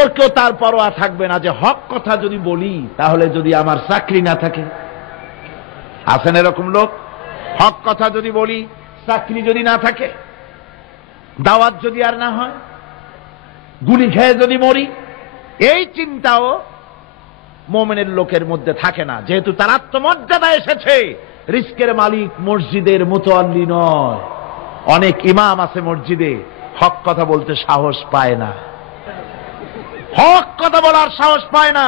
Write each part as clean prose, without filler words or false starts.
সম্পর্কেও তার পরোয়া থাকবে না যে হক কথা যদি বলি তাহলে যদি আমার চাকরি না থাকে। আছেন এরকম লোক? হক কথা যদি বলি, চাকরি যদি না থাকে, দাওয়াত যদি আর না হয়, গুলি খেয়ে যদি মরি, এই চিন্তাও মুমিনের লোকের মধ্যে থাকে না, যেহেতু তার আত্মমর্যাদা এসেছে। রিস্কের মালিক মসজিদের মুতাল্লি নয়। অনেক ইমাম আছে মসজিদে, হক কথা বলতে সাহস পায় না, হক কথা বলার সাহস পায় না,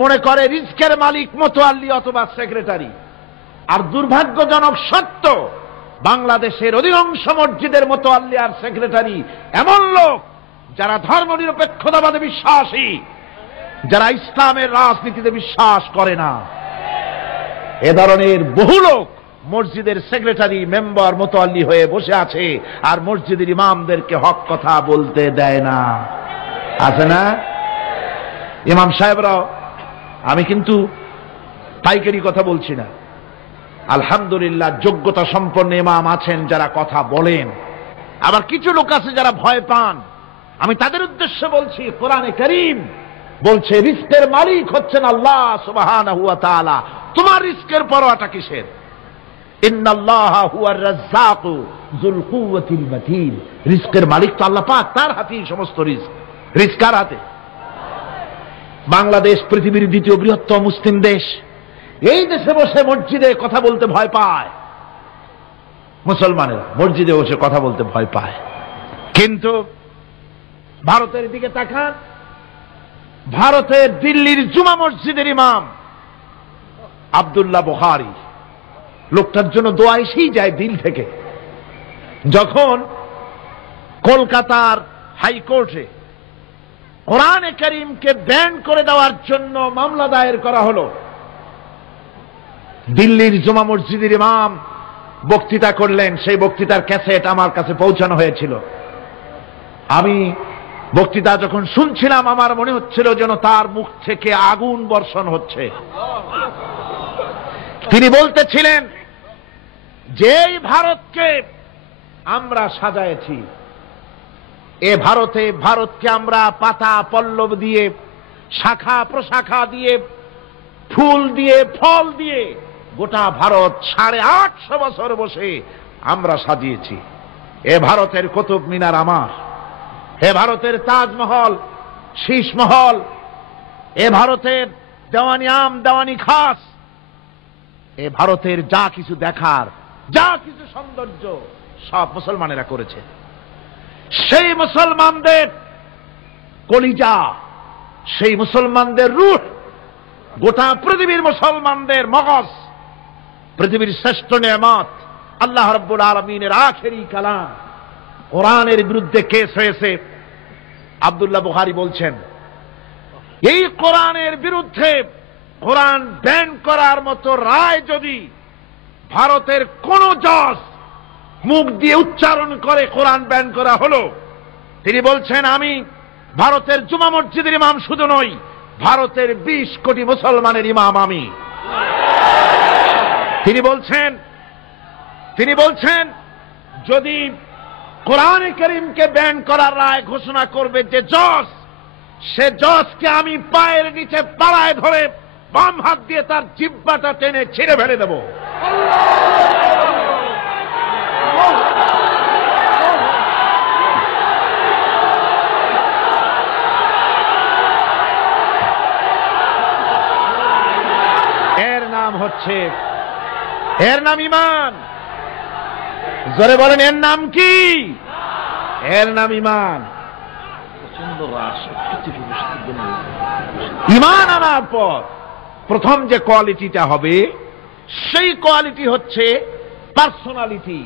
মনে করে রিস্কের মালিক মুতাল্লি অথবা সেক্রেটারি। আর দুর্ভাগ্যজনক সত্য, বাংলাদেশের অধিকাংশ মসজিদের মুতাল্লি আর সেক্রেটারি এমন লোক যারা ধর্মনিরপেক্ষতাবাদে বিশ্বাসী, যারা ইসলামের রাজনীতিতে বিশ্বাস করে না। এ ধরনের বহু লোক মসজিদের সেক্রেটারি, মেম্বার, মুতাল্লি হয়ে বসে আছে আর মসজিদের ইমামদেরকে হক কথা বলতে দেয় না। আছে না ইমাম সাহেবরাও? আমি কিন্তু পাইকারি কথা বলছি না, আলহামদুলিল্লাহ যোগ্যতা সম্পন্ন ইমাম আছেন যারা কথা বলেন। আবার কিছু লোক আছে যারা ভয় পান। আমি তাদের উদ্দেশ্যে বলছি, কোরআনে কারীম বলছে রিস্কের মালিক হচ্ছেন আল্লাহ সুবহানাহু ওয়া তাআলা। তোমার রিস্কের পরোয়াটা কিসের? ইন্নাল্লাহা হুয়ার রাজ্জাকু যুল কুওয়াতিল মাতিন। রিস্কের মালিক তো আল্লাহ পাক, তার হাতেই সমস্ত রিস্ক। রিস্ক কার হাতে? বাংলাদেশ পৃথিবীর দ্বিতীয় বৃহত্তম মুসলিম দেশ। এই দেশে বসে মসজিদে কথা বলতে ভয় পায় মুসলমানেরা, মসজিদে বসে কথা বলতে ভয় পায়। কিন্তু ভারতের দিকে তাকান, ভারতের দিল্লির জুমা মসজিদের ইমাম আব্দুল্লাহ বুখারী, লোকটার জন্য দোয়া এসেই যায় দিল থেকে। যখন কলকাতার হাইকোর্টে কোরআনে কারীমকে ব্যান করে দেওয়ার জন্য মামলা দায়ের করা হলো, দিল্লির জুমা মসজিদের ইমাম বক্তৃতা করলেন। সেই বক্তৃতার ক্যাসেট আমার কাছে পৌঁছানো হয়েছিল। আমি বক্তৃতা যখন শুনছিলাম আমার মনে হচ্ছিল যেন তার মুখ থেকে আগুন বর্ষণ হচ্ছে। তিনি বলতেছিলেন যে এই ভারতকে আমরা সাজায়েছি, এ ভারতকে আমরা পাতা পল্লব দিয়ে, শাখা প্রশাখা দিয়ে, ফুল দিয়ে, ফল দিয়ে গোটা ভারত 850 বছর বসে আমরা সাজিয়েছি। এ ভারতের কুতুব মিনার আমার, এ ভারতের তাজমহল, শীষমহল, এ ভারতের দেওয়ানি আম, দেওয়ানি খাস, এ ভারতের যা কিছু দেখার, যা কিছু সৌন্দর্য সব মুসলমানেরা করেছে। সেই মুসলমানদের কলিজা, সেই মুসলমানদের রূহ, গোটা পৃথিবীর মুসলমানদের মগজ, পৃথিবীর শ্রেষ্ঠ নেয়ামত আল্লাহ রাব্বুল আলামিনের আখেরি কালাম কোরআনের বিরুদ্ধে কেস হয়েছে। আব্দুল্লাহ বুখারী বলছেন, এই কোরআনের বিরুদ্ধে কোরআন ব্যান করার মতো রায় যদি ভারতের কোন জজ মুখ দিয়ে উচ্চারণ করে কোরআন ব্যান করা হলো, তিনি বলছেন আমি ভারতের জুমা মসজিদের ইমাম শুধু নই, ভারতের 20 কোটি মুসলমানের ইমাম আমি। তিনি বলছেন যদি কোরআনে কারীমকে ব্যান করার রায় ঘোষণা করবে যে জজ, সে জজকে আমি পায়ের নিচে পাড়ায় ধরে বাম হাত দিয়ে তার জিহ্বাটা টেনে ছিঁড়ে ফেলে দেব। এর নাম ইমান। জোরে বলেন, এর নাম কি? এর নাম ইমান। ইমান আনার পর প্রথম যে কোয়ালিটিটা হবে, সেই কোয়ালিটি হচ্ছে পার্সোনালিটি,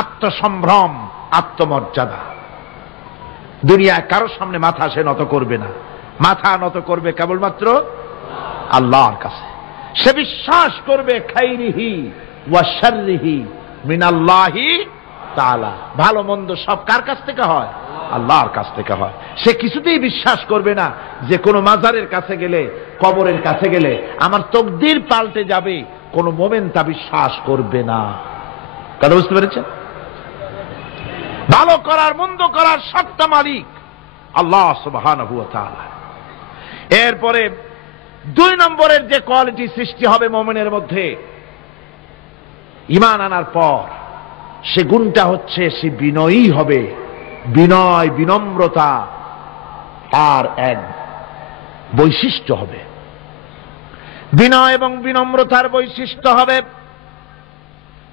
আত্মসম্ভ্রম, আত্মমর্যাদা। দুনিয়ায় কারোর সামনে মাথা সে নত করবে না, মাথা নত করবে কেবলমাত্র আল্লাহর কাছে। সে বিশ্বাস করবে খাইরিহি ওয়া শাররিহি মিনাল্লাহি তাআলা, ভালো মন্দ সব কার কাছ থেকে হয়? আল্লাহর কাছ থেকে হয়। সে কিছুতেই বিশ্বাস করবে না যে কোনো মাজারের কাছে গেলে, কবরের কাছে গেলে আমার তকদির পাল্টে যাবে, কোন মোমেন তা বিশ্বাস করবে না। কথা বুঝতে পেরেছেন? ভালো করার মন্দ করার সত্তা মালিক আল্লাহ সুবহানাহু ওয়া তাআলা। এরপরে 2 নম্বরের যে কোয়ালিটি সৃষ্টি হবে মুমিনের মধ্যে ঈমান আনার পর, সে গুণটা হচ্ছে সে বিনয়ী হবে। বিনয়, বিনম্রতা তার এক বৈশিষ্ট্য হবে। বিনয় এবং বিনম্রতার বৈশিষ্ট্য হবে।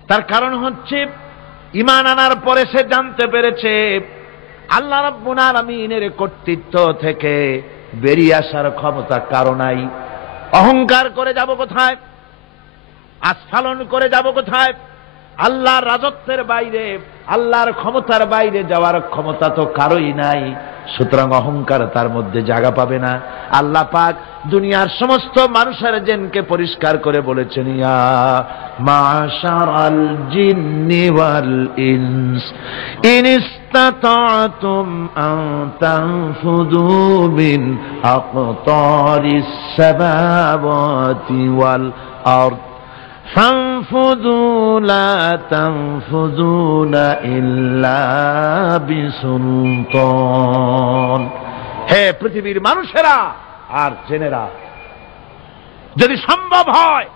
তার কারণ হচ্ছে ঈমান আনার পরে সে জানতে পেরেছে আল্লাহ রাব্বুল আলামিনের কর্তৃত্ব থেকে বেরিয়ে আসার ক্ষমতা কারো নাই। অহংকার করে যাব কোথায়? আস্ফালন করে যাব কোথায়? আল্লাহর রাজত্বের বাইরে, আল্লাহর ক্ষমতার বাইরে যাওয়ার ক্ষমতা তো কারোই নাই। সুতরাং অহংকার তার মধ্যে জায়গা পাবে না। আল্লাহ পাক দুনিয়ার সমস্ত মানুষের জিনকে পরিষ্কার করে বলেছেন, ইয়া মাশারাল জিন্নি ওয়াল ইনস ইন ইসতাতা'তুম আন তানফুযু মিন আকতারিস সামাওয়াতি ওয়াল আরদ ফানফুযু লা তানফুযুনা ইল্লা বিসুলতান। হে পৃথিবীর মানুষেরা আর জেনেরা, যদি সম্ভব হয়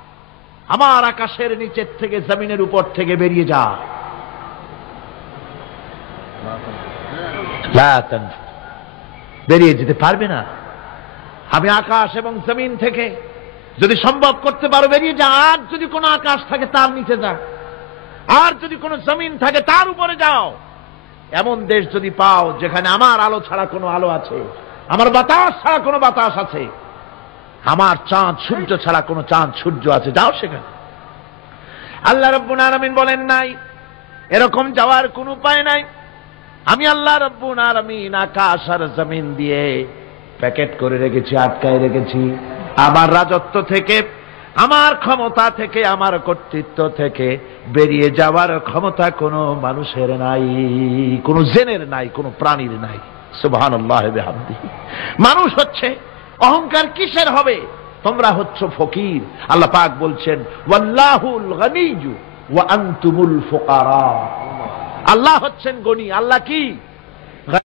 আমার আকাশের নিচের থেকে জমিনের উপর থেকে বেরিয়ে যা। লা তানফুযু, বেরিয়ে যেতে পারবে না। আমি আকাশ এবং জমিন থেকে যদি সম্ভব করতে পারো বেরিয়ে যা। আর যদি কোনো আকাশ থাকে তার নিচে যা, আর যদি কোনো জমিন থাকে তার উপরে যাও। এমন দেশ যদি পাও যেখানে আমার আলো ছাড়া কোনো আলো আছে, আমার বাতাস ছাড়া কোনো বাতাস আছে, আমার চাঁদ সূর্য ছাড়া কোনো চাঁদ সূর্য আছে, যাও সেখানে। আল্লাহ রাব্বুল আলামিন বলেন নাই এরকম যাওয়ার কোনো উপায় নাই। আমি আল্লাহ রাব্বুল আলামিন আকাশ আর জমিন দিয়ে প্যাকেট করে রেখেছি, আটকায় রেখেছি। আমার রাজত্ব থেকে, আমার ক্ষমতা থেকে, আমার কর্তৃত্ব থেকে বেরিয়ে যাওয়ার ক্ষমতা কোনো মানুষের নাই, কোনো জিনের নাই, কোনো প্রাণীর নাই। সুবহানাল্লাহ বিহামদিহি। মানুষ হচ্ছে অহংকার কিসের হবে? তোমরা হচ্ছ ফকির। আল্লাহ পাক বলছেন ওয়াল্লাহুল গনিয়্যু ওয়া আনতুমুল ফুকারা। আল্লাহ হচ্ছেন গনি। আল্লাহ কি?